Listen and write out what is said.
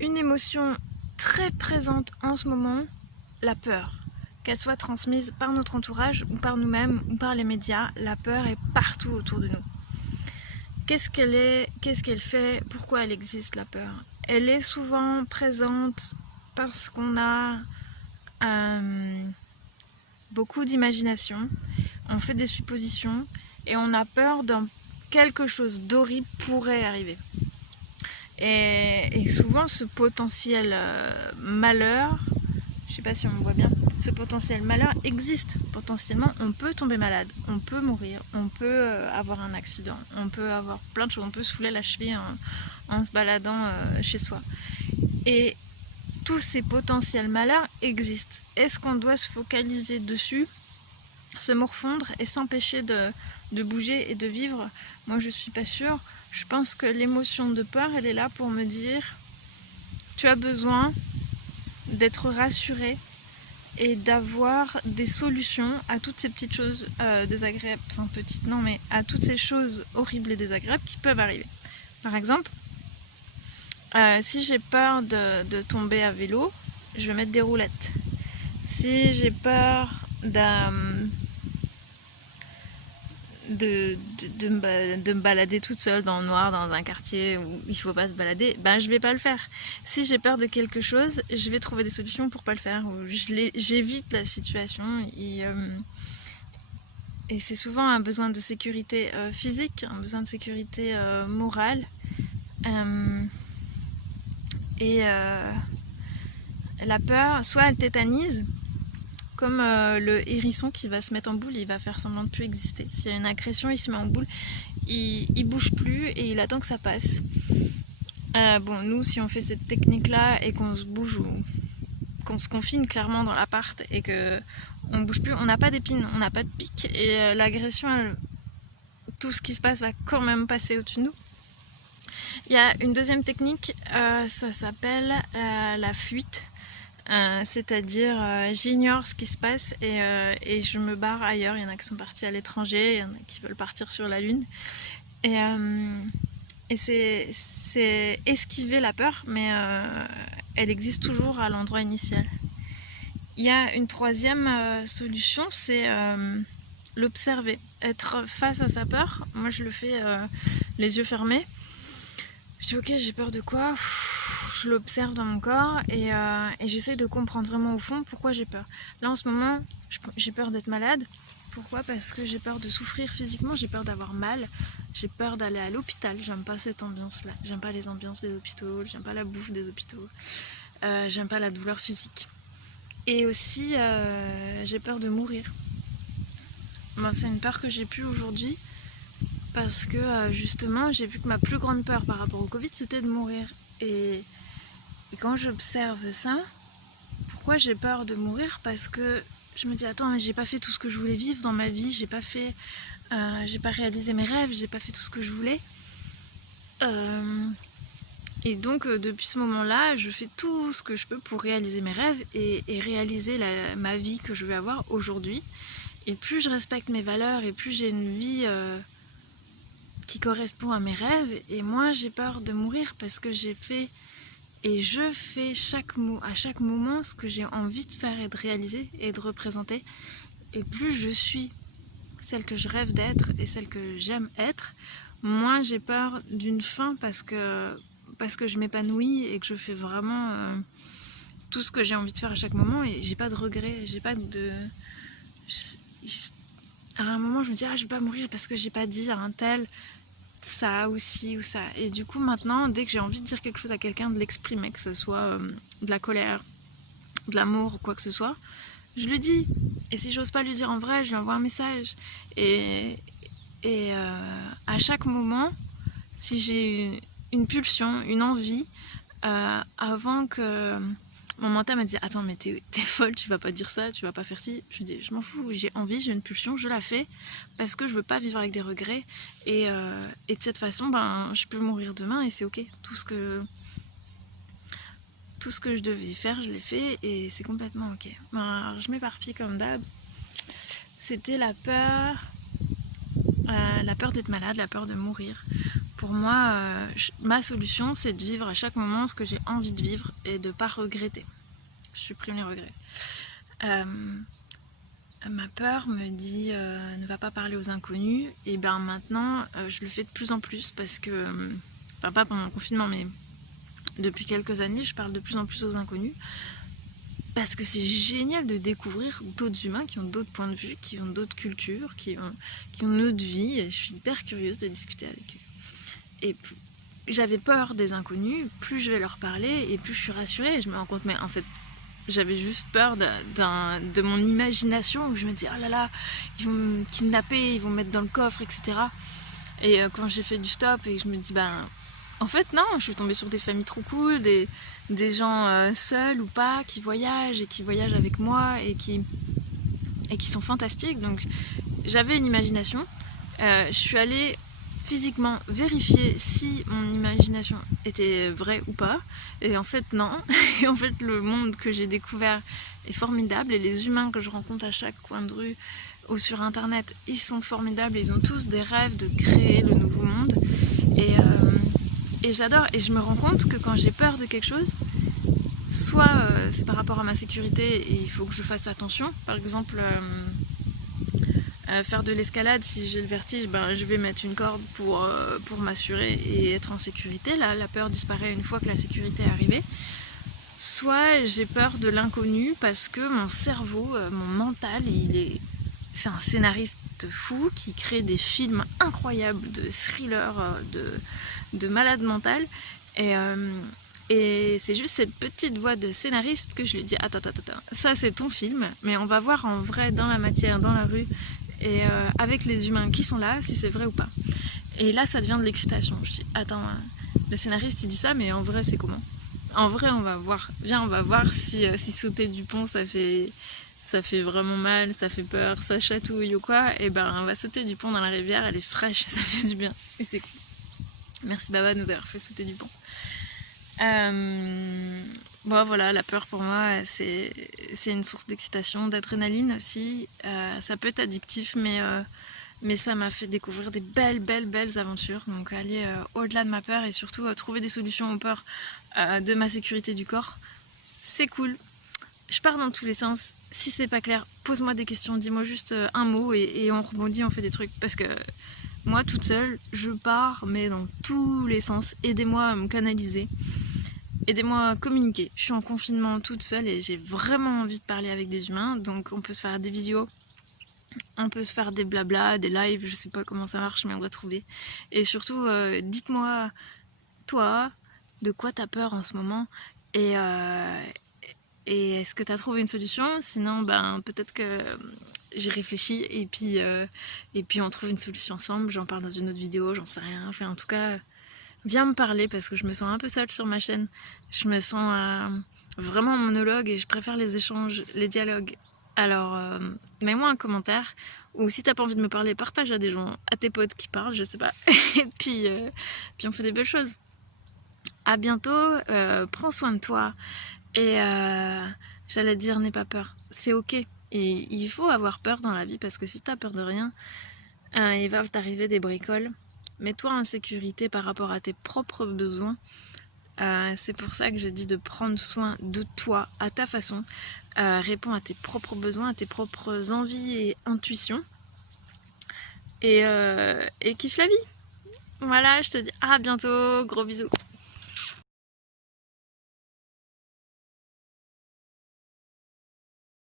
une émotion très présente en ce moment, la peur. Qu'elle soit transmise par notre entourage ou par nous-mêmes ou par les médias, la peur est partout autour de nous. Qu'est-ce qu'elle est, qu'est-ce qu'elle fait, pourquoi elle existe la peur? Elle est souvent présente parce qu'on a beaucoup d'imagination, on fait des suppositions et on a peur d'un quelque chose d'horrible pourrait arriver. Et souvent ce potentiel malheur, je sais pas si on me voit bien, ce potentiel malheur existe. Potentiellement, on peut tomber malade, on peut mourir, on peut avoir un accident, on peut avoir plein de choses, on peut se fouler la cheville en se baladant chez soi. Et tous ces potentiels malheurs existent. Est-ce qu'on doit se focaliser dessus, se morfondre et s'empêcher de bouger et de vivre? Moi, je suis pas sûre. Je pense que l'émotion de peur, elle est là pour me dire tu as besoin d'être rassuré et d'avoir des solutions à toutes ces petites choses désagréables, enfin petites non, mais à toutes ces choses horribles et désagréables qui peuvent arriver. Par exemple, si j'ai peur de tomber à vélo, je vais mettre des roulettes. Si j'ai peur de me balader toute seule dans le noir dans un quartier où il ne faut pas se balader, ben je vais pas le faire. Si j'ai peur de quelque chose, je vais trouver des solutions pour pas le faire, ou j'évite la situation et c'est souvent un besoin de sécurité physique, un besoin de sécurité morale la peur, soit elle tétanise, comme le hérisson qui va se mettre en boule, il va faire semblant de plus exister. S'il y a une agression, il se met en boule, il bouge plus et il attend que ça passe. Bon, nous, si on fait cette technique-là et qu'on se bouge ou qu'on se confine clairement dans l'appart et qu'on ne bouge plus, on n'a pas d'épines, on n'a pas de pic et l'agression, tout ce qui se passe va quand même passer au-dessus de nous. Il y a une deuxième technique, ça s'appelle la fuite. C'est-à-dire j'ignore ce qui se passe et je me barre ailleurs. Il y en a qui sont partis à l'étranger, il y en a qui veulent partir sur la lune et c'est esquiver la peur, mais elle existe toujours à l'endroit initial. Il y a une troisième solution, c'est l'observer, être face à sa peur. Moi je le fais les yeux fermés. Je dis ok, j'ai peur de quoi? Je l'observe dans mon corps et j'essaie de comprendre vraiment au fond pourquoi j'ai peur. Là en ce moment, j'ai peur d'être malade. Pourquoi? Parce que j'ai peur de souffrir physiquement, j'ai peur d'avoir mal, j'ai peur d'aller à l'hôpital. J'aime pas cette ambiance-là, j'aime pas les ambiances des hôpitaux, j'aime pas la bouffe des hôpitaux, j'aime pas la douleur physique. Et aussi, j'ai peur de mourir. Bon, c'est une peur que j'ai plus aujourd'hui. Parce que justement, j'ai vu que ma plus grande peur par rapport au Covid, c'était de mourir. Et quand j'observe ça, pourquoi j'ai peur de mourir? Parce que je me dis, attends, mais j'ai pas fait tout ce que je voulais vivre dans ma vie, j'ai pas réalisé mes rêves, j'ai pas fait tout ce que je voulais. Et donc, depuis ce moment-là, je fais tout ce que je peux pour réaliser mes rêves et réaliser ma vie que je veux avoir aujourd'hui. Et plus je respecte mes valeurs et plus j'ai une vie qui correspond à mes rêves, et moi j'ai peur de mourir parce que j'ai fait et je fais à chaque moment ce que j'ai envie de faire et de réaliser et de représenter, et plus je suis celle que je rêve d'être et celle que j'aime être, moins j'ai peur d'une fin parce que je m'épanouis et que je fais vraiment tout ce que j'ai envie de faire à chaque moment et j'ai pas de regrets, j'ai pas de... À un moment je me dis je vais pas mourir parce que j'ai pas dit à un tel ça aussi ou ça, et du coup maintenant dès que j'ai envie de dire quelque chose à quelqu'un, de l'exprimer, que ce soit de la colère, de l'amour ou quoi que ce soit, je lui dis, et si j'ose pas lui dire en vrai, je lui envoie un message et à chaque moment, si j'ai une pulsion, une envie, avant que mon mental me dit attends mais t'es folle, tu vas pas dire ça, tu vas pas faire ci, je dis je m'en fous, j'ai envie, j'ai une pulsion, je la fais parce que je veux pas vivre avec des regrets et de cette façon je peux mourir demain et c'est ok. Tout ce que je devais faire, je l'ai fait et c'est complètement ok. Je m'éparpille comme d'hab. C'était la peur d'être malade, la peur de mourir. Pour moi, ma solution, c'est de vivre à chaque moment ce que j'ai envie de vivre et de ne pas regretter. Je supprime les regrets. Ma peur me dit ne va pas parler aux inconnus. Et ben maintenant, je le fais de plus en plus parce que, enfin pas pendant le confinement, mais depuis quelques années, je parle de plus en plus aux inconnus. Parce que c'est génial de découvrir d'autres humains qui ont d'autres points de vue, qui ont d'autres cultures, qui ont une autre vie. Et je suis hyper curieuse de discuter avec eux. Et j'avais peur des inconnus, plus je vais leur parler et plus je suis rassurée. Et je me rends compte, mais en fait, j'avais juste peur de mon imagination où je me dis oh là là, ils vont me kidnapper, ils vont me mettre dans le coffre, etc. Et quand j'ai fait du stop et que je me dis ben en fait non, je suis tombée sur des familles trop cool, des gens seuls ou pas qui voyagent et qui voyagent avec moi et qui sont fantastiques. Donc j'avais une imagination, je suis allée physiquement vérifier si mon imagination était vraie ou pas, et en fait non. Et en fait le monde que j'ai découvert est formidable et les humains que je rencontre à chaque coin de rue ou sur internet, ils sont formidables, ils ont tous des rêves de créer le nouveau monde et j'adore. Et je me rends compte que quand j'ai peur de quelque chose, soit c'est par rapport à ma sécurité et il faut que je fasse attention, par exemple faire de l'escalade, si j'ai le vertige, ben, je vais mettre une corde pour m'assurer et être en sécurité. Là, la peur disparaît une fois que la sécurité est arrivée. Soit j'ai peur de l'inconnu parce que mon cerveau, mon mental, c'est un scénariste fou qui crée des films incroyables de thrillers, de malade mental. Et c'est juste cette petite voix de scénariste que je lui dis attends, ça c'est ton film, mais on va voir en vrai, dans la matière, dans la rue, et avec les humains qui sont là, si c'est vrai ou pas. Et là ça devient de l'excitation. Je dis attends, le scénariste il dit ça, mais en vrai c'est comment? En vrai on va voir, viens on va voir si sauter du pont ça fait vraiment mal, ça fait peur, ça chatouille ou quoi. Et ben on va sauter du pont dans la rivière, elle est fraîche, ça fait du bien et c'est cool. Merci Baba de nous avoir fait sauter du pont. Bon voilà, la peur pour moi c'est une source d'excitation, d'adrénaline aussi. Ça peut être addictif, mais ça m'a fait découvrir des belles aventures. Donc aller au-delà de ma peur et surtout trouver des solutions aux peurs de ma sécurité du corps, c'est cool. Je pars dans tous les sens. Si c'est pas clair, pose-moi des questions, dis-moi juste un mot et on rebondit, on fait des trucs. Parce que moi toute seule, je pars mais dans tous les sens. Aidez-moi à me canaliser. Aidez-moi à communiquer. Je suis en confinement toute seule et j'ai vraiment envie de parler avec des humains. Donc on peut se faire des visios, on peut se faire des blabla, des lives, je sais pas comment ça marche, mais on va trouver. Et surtout, dites-moi, toi, de quoi t'as peur en ce moment et est-ce que t'as trouvé une solution? Sinon, ben peut-être que j'y réfléchis et puis on trouve une solution ensemble. J'en parle dans une autre vidéo, j'en sais rien. Enfin, en tout cas, viens me parler parce que je me sens un peu seule sur ma chaîne. Je me sens vraiment en monologue et je préfère les échanges, les dialogues. Alors, mets-moi un commentaire ou si t'as pas envie de me parler, partage à des gens, à tes potes qui parlent, je sais pas. Et puis on fait des belles choses. À bientôt, prends soin de toi et j'allais dire n'aie pas peur. C'est ok. Et il faut avoir peur dans la vie parce que si t'as peur de rien, il va t'arriver des bricoles. Mets-toi en sécurité par rapport à tes propres besoins. C'est pour ça que je dis de prendre soin de toi à ta façon. Réponds à tes propres besoins, à tes propres envies et intuitions. Et kiffe la vie. Voilà, je te dis à bientôt. Gros bisous.